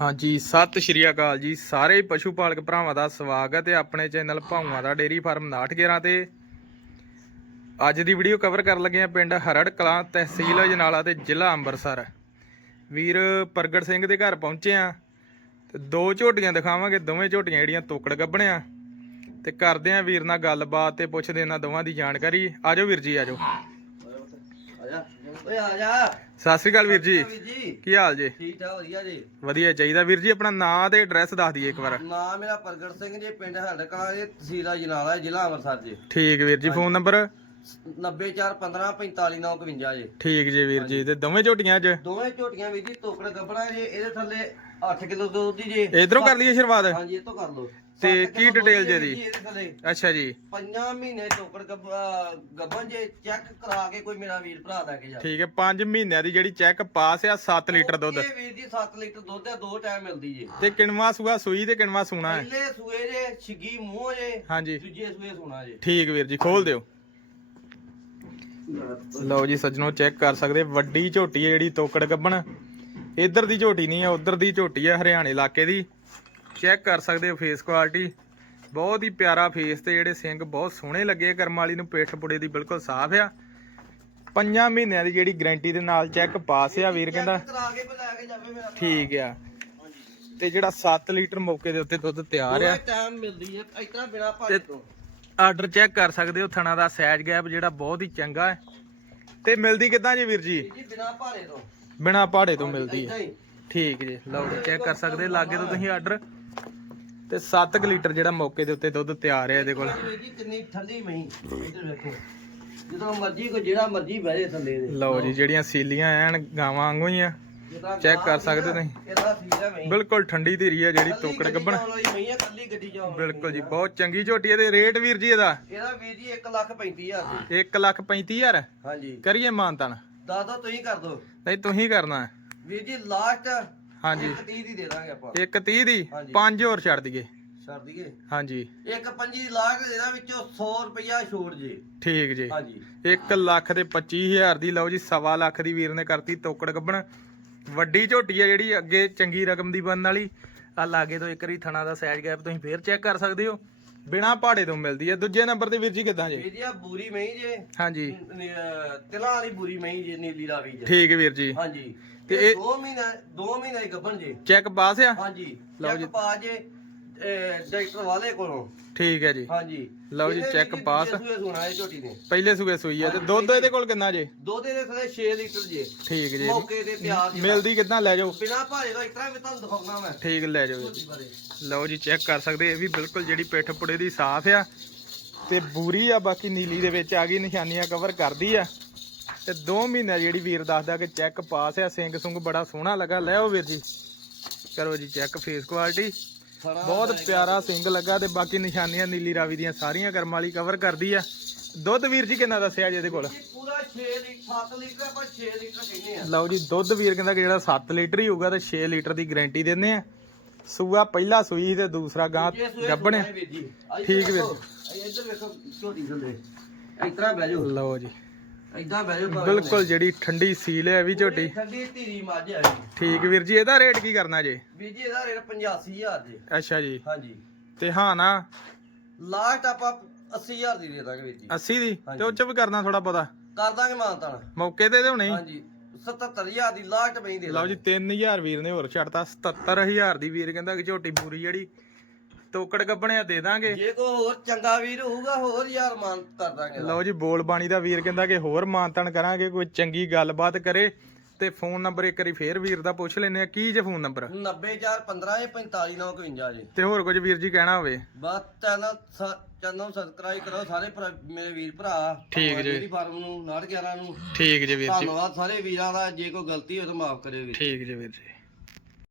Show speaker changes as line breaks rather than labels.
ਹਾਂਜੀ, ਸਤਿ ਸ਼੍ਰੀ ਅਕਾਲ ਜੀ। ਸਾਰੇ ਪਸ਼ੂ ਪਾਲਕ ਭਰਾਵਾਂ ਦਾ ਸਵਾਗਤ ਹੈ ਆਪਣੇ ਚੈਨਲ ਭਾਊਆਂ ਦਾ ਡੇਰੀ ਫਾਰਮ 6911 ਤੇ। ਅੱਜ ਦੀ ਵੀਡੀਓ ਕਵਰ ਕਰਨ ਲੱਗੇ ਆ ਪਿੰਡ ਹਰੜ ਕਲਾਂ ਤਹਿਸੀਲ ਅਜਨਾਲਾ ਤੇ ਜ਼ਿਲ੍ਹਾ ਅੰਮ੍ਰਿਤਸਰ। ਵੀਰ ਪ੍ਰਗਟ ਸਿੰਘ ਦੇ ਘਰ ਪਹੁੰਚੇ ਆ ਤੇ ਦੋ ਝੋਟੀਆਂ ਦਿਖਾਵਾਂਗੇ, ਦੋਵੇਂ ਝੋਟੀਆਂ ਜਿਹੜੀਆਂ ਤੋਕੜ ਗੱਭਣਿਆ। ਤੇ ਕਰਦੇ ਆ ਵੀਰ ਨਾਲ ਗੱਲਬਾਤ ਤੇ ਪੁੱਛਦੇ ਇਹਨਾਂ ਦੋਵਾਂ ਦੀ ਜਾਣਕਾਰੀ। ਆਜੋ ਵੀਰ ਜੀ ਆਜੋ
ਆਜਾ ਓਏ ਆਜਾ
ਸਤਿ ਸ਼੍ਰੀ ਅਕਾਲ ਵੀਰ ਜੀ।
ਵੀਰ ਜੀ।
ਕੀ ਹਾਲ ਜੀ?
ਠੀਕ ਠਾਕ ਵਧੀਆ ਜੀ।
ਵਧੀਆ ਚਾਹੀਦਾ ਵੀਰ ਜੀ ਆਪਣਾ ਨਾਂ ਤੇ ਐਡਰੈਸ ਦੱਸ ਦਈਏ ਇੱਕ ਵਾਰ।
ਨਾਮ ਮੇਰਾ ਪ੍ਰਗਟ ਸਿੰਘ ਜੀ ਪਿੰਡ ਹੰਡਕਲਾ ਜੀ ਤਹਿਸੀਲ ਜਨਾਲਾ ਜ਼ਿਲ੍ਹਾ ਅੰਮ੍ਰਿਤਸਰ ਜੀ।
ਠੀਕ ਵੀਰ ਜੀ ਫੋਨ ਨੰਬਰ?
94154545951 ਜੀ।
ਠੀਕ ਜੀ ਵੀਰ ਜੀ ਤੇ ਦੋਵੇਂ ਝੋਟੀਆਂ ਅੱਜ?
ਦੋਵੇਂ ਝੋਟੀਆਂ ਵੀਰ ਜੀ ਟੋਕੜ ਗੱਬਣਾ ਜੀ ਇਹਦੇ ਥੱਲੇ 8 ਕਿਲੋ ਦੁੱਧ ਦੀ ਜੀ।
ਇਧਰੋਂ ਕਰ ਲਈਏ ਸ਼ੁਰੂਆਤ?
ਹਾਂਜੀ ਇਹ ਤੋਂ ਕਰ ਲਓ।
ਤੇ ਕੀ detail ਜੇ ਦੀ?
ਜੀ ਇਹਦੇ? ਥੱਲੇ।
ਅੱਛਾ ਜੀ।
ਪੰਜਾਂ ਮਹੀਨੇ ਟੋਕੜ ਗੱਬ- ਅਹ ਗੱਭਣ ਜੇ ਚੈੱਕ ਕਰਾ ਕੇ ਕੋਈ ਮੇਰਾ ਵੀਰ ਭਰਾ ਲੈ ਕੇ ਜਾ
ਠੀਕ ਹੈ 5 ਮਹੀਨਿਆਂ ਦੀ ਜਿਹੜੀ ਚੈੱਕ ਪਾਸ ਆ 7 ਲੀਟਰ ਦੁੱਧ।
ਇਹ ਵੀਰ ਜੀ 7 ਲੀਟਰ ਦੁੱਧ ਆ ਦੋ ਟਾਈਮ ਮਿਲਦੀ ਜੀ।
ਤੇ ਕਿਣਵਾ ਸੂਆ ਸੂਈ ਤੇ ਕਿਣਵਾ ਸੂਣਾ ਹੈ?
ਪਹਿਲੇ ਸੂਏ ਜੇ ਛਿੱਗੀ ਮੂੰਹ ਜੇ
ਹਾਂਜੀ।
ਦੂਜੇ ਸੂਏ ਸੋਣਾ ਜੇ।
ਠੀਕ ਵੀਰ ਜੀ ਖੋਲ ਦਿਓ। ਲਓ ਜੀ ਸੱਜਣੋ ਚੈੱਕ ਕਰ ਸਕਦੇ, ਵੱਡੀ ਝੋਟੀ ਹੈ ਜਿਹੜੀ ਤੋਕੜ ਗੱਬਣ। ਇੱਧਰ ਦੀ ਝੋਟੀ ਨਹੀਂ ਹੈ, ਉੱਧਰ ਦੀ ਝੋਟੀ ਹੈ, ਹਰਿਆਣੇ ਇਲਾਕੇ ਦੀ। ਚੈੱਕ ਕਰ ਸਕਦੇ ਹੋ ਫੇਸ ਕੁਆਲਿਟੀ ਬਹੁਤ ਹੀ ਪਿਆਰਾ ਫੇਸ ਤੇ ਜਿਹੜੇ ਸਿੰਘ ਬਹੁਤ ਸੋਹਣੇ ਲੱਗੇ ਕਰਮ ਵਾਲੀ ਨੂੰ ਪਿੱਠ ਪੁੜੇ ਦੀ ਬਿਲਕੁਲ ਸਾਫ਼ ਆ। ਪੰਜਾਂ ਮਹੀਨਿਆਂ ਦੀ ਜਿਹੜੀ ਗਾਰੰਟੀ ਦੇ ਨਾਲ ਚੈੱਕ ਪਾਸ ਆ ਵੀਰ ਕਹਿੰਦਾ। ਠੀਕ ਆ। ਤੇ ਜਿਹੜਾ 7 ਲੀਟਰ ਮੌਕੇ ਦੇ ਉੱਤੇ ਦੁੱਧ ਤਿਆਰ ਆ।
ਟਾਈਮ ਮਿਲਦੀ ਹੈ ਇਤਨਾ ਬਿਨਾ ਭਾਰੇ ਤੋਂ।
ਆਰਡਰ ਚੈੱਕ ਕਰ ਸਕਦੇ ਹੋ ਥਣਾ ਦਾ ਸਾਈਜ਼ ਗੈਪ ਜਿਹੜਾ ਬਹੁਤ ਹੀ ਚੰਗਾ ਹੈ। ਤੇ ਮਿਲਦੀ ਕਿੱਦਾਂ ਜੀ ਵੀਰ ਜੀ?
ਜੀ ਬਿਨਾ ਭਾਰੇ ਤੋਂ।
ਬਿਨਾ ਪਹਾੜੇ ਤੋਂ ਮਿਲਦੀ ਹੈ। ਠੀਕ ਜੀ ਲਓ ਜੀ ਚੈੱਕ ਕਰ ਸਕਦੇ ਲਾਗੇ ਤੋਂ ਤੁਸੀਂ ਆਰਡਰ। ਤੇ 7 ਲੀਟਰ ਜਿਹੜਾ ਮੌਕੇ ਦੇ ਉੱਤੇ ਦੁੱਧ ਤਿਆਰ ਹੈ ਇਹਦੇ ਕੋਲ।
ਕਿੰਨੀ ਠੰਡੀ ਮਹੀਂ। ਇੱਧਰ ਵੇਖੋ। ਜਦੋਂ ਮਰਜ਼ੀ ਕੋ ਜਿਹੜਾ ਮਰਜ਼ੀ ਬਹਿ ਜੇ ਥੱਲੇ ਦੇ।
ਲਓ ਜੀ ਜਿਹੜੀਆਂ ਸੀਲੀਆਂ ਐਨ ਗਾਵਾਂ ਵਾਂਗੂ ਹੀ ਆ। ਚੈੱਕ ਕਰ ਸਕਦੇ
ਦੀ
ਤੁਸੀਂ।
ਇਹਦਾ ਹੈ
ਬਿਲਕੁਲ ਠੰਡੀ ਧੀਰੀ ਆ ਜਿਹੜੀ ਤੋਕੜ ਗੱਬਣ
ਹੈ ਕੱਲੀ ਗੱਡੀ
ਬਿਲਕੁਲ ਜੀ ਬਹੁਤ ਚੰਗੀ ਝੋਟੀ ਹੈ ਤੇ ਰੇਟ ਵੀਰ ਜੀ ਇਹਦਾ?
ਇਹਦਾ ਵੀਰ ਜੀ 1 ਲੱਖ 35000 ਦੀ।
1 ਲੱਖ 35000
ਹਾਂਜੀ।
ਕਰੀਏ ਮਾਨਤਨ।
ਦੱਸ ਦੋ ਤੁਸੀਂ ਕਰ ਦੋ।
ਨਹੀਂ ਤੁਸੀਂ ਕਰਨਾ ਹੈ।
ਵੀਰ ਜੀ ਲਾਸਟ
ਹਾਂਜੀ।
30 ਦੀ ਦੇ ਦਾਂਗੇ ਆਪਾਂ।
130 ਦੀ
ਹਾਂਜੀ।
5 ਹੋਰ ਛੱਡ ਦਈਏ।
ਛੱਡ ਦਈਏ?
ਹਾਂਜੀ।
ਇੱਕ ਪੰਜੀ ਲਾਖ ਦੇ ਦੇਣਾ ਵਿੱਚੋਂ 100 ਰੁਪਇਆ ਛੋੜ ਜੇ।
ਠੀਕ ਜੀ।
ਹਾਂਜੀ।
1 ਲੱਖ ਤੇ 25000 ਦੀ ਲਓ ਜੀ ਸਵਾ ਲੱਖ ਦੀ ਵੀਰ ਨੇ ਕਰਤੀ ਤੋਕੜ ਗੱਬਣ ਵੱਡੀ ਝੋਟੀ ਆ ਜਿਹੜੀ ਅੱਗੇ ਚੰਗੀ ਰਕਮ ਦੀ ਬਣਨ ਵਾਲੀ ਆ ਲਾਗੇ ਤੋਂ ਇੱਕ ਵਾਰੀ ਥਣਾ ਦਾ ਸਾਈਜ਼ ਗੈਪ ਤੁਸੀਂ ਫੇਰ ਚੈੱਕ ਕਰ ਸਕਦੇ ਹੋ। ਬਿਨਾ ਪਹਾੜੇ ਤੋਂ ਮਿਲਦੀ ਹੈ ਦੂਜੇ ਨੰਬਰ ਤੇ ਵੀਰ ਜੀ ਕਿੱਦਾਂ ਜੀ?
ਵੀਰ ਜੀ ਆ ਬੂਰੀ ਮਹੀਂ ਜੇ।
ਹਾਂਜੀ।
ਤਿਲਾਂ ਵਾਲੀ ਬੂਰੀ ਮਹੀਂ ਜੇ ਨੀਲੀ ਰਾਵੀ ਜੇ।
ਠੀਕ ਹੈ ਵੀਰ ਜੀ।
ਹਾਂਜੀ।
ਤੇ ਇਹ-
2 ਮਹੀਨੇ 2 ਮਹੀਨੇ ਦੀ ਗੱਭਣ ਜੇ।
ਚੈੱਕ ਪਾਸ ਆ?
ਹਾਂਜੀ। ਚੈੱਕ। ਪਾ ਜੇ। ਡਾਕਟਰ ਵਾਲੇ ਕੋਲੋਂ।
ਠੀਕ ਹੈ ਜੀ।
ਹਾਂਜੀ।
ਲਓ ਜੀ, ਚੈੱਕ ਪਾਸ।
ਦੂਜੇ ਸੂਏ ਸੋਣਾ ਇਹ ਝੋਟੀ ਨੇ
ਪਹਿਲੇ ਸੂਏ ਸੂਈ ਹੈ ਤੇ ਦੁੱਧ ਇਹਦੇ ਕੋਲ ਕਿੰਨਾ ਜੇ?
ਦੁੱਧ ਦੇ ਥਲੇ 6 ਲੀਟਰ ਜੇ।
ਠੀਕ ਜੀ
ਮੌਕੇ ਤੇ ਤਿਆਰ ਜੀ
ਮਿਲਦੀ ਕਿੱਦਾਂ ਲੈ ਜਾਓ?
ਬਿਨਾ ਭਾਰੇ ਤੋਂ ਇਤਨਾ ਵੀ ਤੁਹਾਨੂੰ ਦਿਖਾਉਣਾ ਮੈਂ।
ਠੀਕ ਲੈ ਜਾਓ ਲਓ ਜੀ ਚੈੱਕ ਕਰ ਸਕਦੇ ਇਹ ਵੀ ਬਿਲਕੁਲ ਜਿਹੜੀ ਪਿੱਠ ਪੁੜੇ ਦੀ ਸਾਫ਼ ਆ ਤੇ ਬੂਰੀ ਆ ਬਾਕੀ ਨੀਲੀ ਦੇ ਵਿੱਚ ਆ ਗਈ ਨਿਸ਼ਾਨੀਆਂ ਕਵਰ ਕਰਦੀ ਆ। ਤੇ 2 ਮਹੀਨੇ ਜਿਹੜੀ ਵੀਰ ਦੱਸਦਾ ਕਿ ਚੈੱਕ ਪਾਸ ਆ ਸਿੰਘ ਸੁੰਗ ਬੜਾ ਸੋਹਣਾ ਲੱਗਾ। ਲੈ ਆਓ ਵੀਰ ਜੀ। ਕਰੋ ਜੀ ਚੈੱਕ ਫੇਸ ਕੁਆਲਿਟੀ ਬਹੁਤ ਪਿਆਰਾ ਸਿੰਘ ਲੱਗਾ ਤੇ ਬਾਕੀ ਨਿਸ਼ਾਨੀਆਂ ਨੀਲੀ ਰਾਵੀ ਦੀਆਂ ਸਾਰੀਆਂ ਕਰਮ ਵਾਲੀ ਕਵਰ ਕਰਦੀ ਆ। ਦੁੱਧ ਵੀਰ ਜੀ ਕਿੰਨਾ ਦੱਸਿਆ ਜੀ ਇਹਦੇ ਕੋਲ?
ਇਹ ਪੂਰਾ 6 ਲੀਟਰ 7 ਲੀਟਰ ਆਪਾਂ 6 ਲੀਟਰ ਕਹਿੰਦੇ ਆ।
ਲਓ ਜੀ ਦੁੱਧ ਵੀਰ ਕਹਿੰਦਾ ਕਿ ਜਿਹੜਾ 7 ਲੀਟਰ ਹੀ ਹੋਊਗਾ ਤੇ 6 ਲੀਟਰ ਦੀ ਗਾਰੰਟੀ ਦਿੰਦੇ ਆ। ਸੂਆ ਪਹਿਲਾ ਸੂਈ ਤੇ ਦੂਸਰਾ ਗਾਂ ਗੱਬਣ
ਵੀਰ ਜੀ।
ਠੀਕ
ਇੱਧਰ
ਵੀਰ
ਵੇਖੋ, ਇੱਧਰ ਵੇਖੋ ਝੋਟੀ ਥੱਲੇ। ਇਤਰਾ ਬਹਿ ਜਾਓ।
ਲਓ ਜੀ।
ਇਦਾਂ ਬਹਿ ਜਾਓ
ਬਿਲਕੁਲ ਜਿਹੜੀ ਠੰਡੀ ਸੀਲ ਹੈ ਵੀ ਝੋਟੀ।
ਠੰਡੀ ਧੀਰੀ ਮੱਝ ਹੈ ਜੀ।
ਠੀਕ ਵੀਰ ਜੀ ਇਹਦਾ ਰੇਟ ਕੀ ਕਰਨਾ ਜੀ?
ਵੀਰ ਜੀ ਇਹਦਾ ਰੇਟ 85000 ਜੀ।
ਅੱਛਾ ਜੀ।
ਹਾਂਜੀ।
ਤੇ ਹਾਂ ਨਾ?
ਲਾਸਟ ਆਪਾਂ 80000 ਦੀ ਦੇ ਦਾਂਗੇ ਵੀਰ ਜੀ।
80 ਦੀ? ਤੇ ਉਹ ਚ ਵੀ ਕਰਨਾ ਥੋੜਾ ਪਤਾ
ਕਰ ਦਾਂਗੇ ਮਾਨਤਾਨ।
ਮੌਕੇ ਤੇ ਤੇ ਹੁਣੇ? ਹੀ।
ਹਾਂਜੀ 77000 ਦੀ ਲਾਸਟ ਬਈ ਦੇ
ਲਓ ਜੀ 3000 ਵੀਰ ਨੇ ਹੋਰ ਛੱਡਤਾ 77000 ਦੀ ਵੀਰ ਕਹਿੰਦਾ ਕਿ ਝੋਟੀ ਪੂਰੀ ਜਿਹੜੀ। ਤੋਕੜ ਗੱਬਣਿਆ ਦੇ ਦਾਂਗੇ।
ਜੇ ਕੋਈ ਹੋਰ ਚੰਗਾ ਵੀਰ ਹੋਊਗਾ ਹੋਰ ਯਾਰ ਮਾਨ ਕਰ ਦਾਂਗੇ
ਲਓ ਜੀ ਬੋਲ ਬਾਣੀ ਦਾ ਵੀਰ ਕਹਿੰਦਾ ਕਿ ਹੋਰ ਮਾਨਤਨ ਕਰਾਂਗੇ ਕੋਈ ਚੰਗੀ ਗੱਲਬਾਤ ਕਰੇ ਤੇ ਫੋਨ ਨੰਬਰ ਇੱਕ ਵਾਰੀ ਫੇਰ ਵੀਰ ਦਾ ਪੁੱਛ ਲੈਨੇ ਆ ਕੀ ਜੇ ਫੋਨ ਨੰਬਰ?
90415 45951 ਜੀ।
ਤੇ ਹੋਰ ਕੁਝ ਵੀਰ ਜੀ ਕਹਿਣਾ ਹੋਵੇ।
ਬਸ ਚੈਨਲ ਚੈਨਲ ਨੂੰ ਸਬਸਕ੍ਰਾਈਬ ਕਰੋ ਸਾਰੇ ਮੇਰੇ ਵੀਰ ਭਰਾ।
ਠੀਕ ਜੀ।
ਫਾਰਮ ਨੂੰ 911 ਨੂੰ।
ਠੀਕ ਜੇ ਵੀਰ ਜੀ।
ਧੰਨਵਾਦ ਸਾਰੇ ਵੀਰਾਂ ਦਾ ਜੇ ਕੋਈ ਗਲਤੀ ਹੋਵੇ ਤਾਂ ਮਾਫ ਕਰਿਓ ਵੀਰ
ਠੀਕ ਜੇ ਵੀਰ ਜੀ।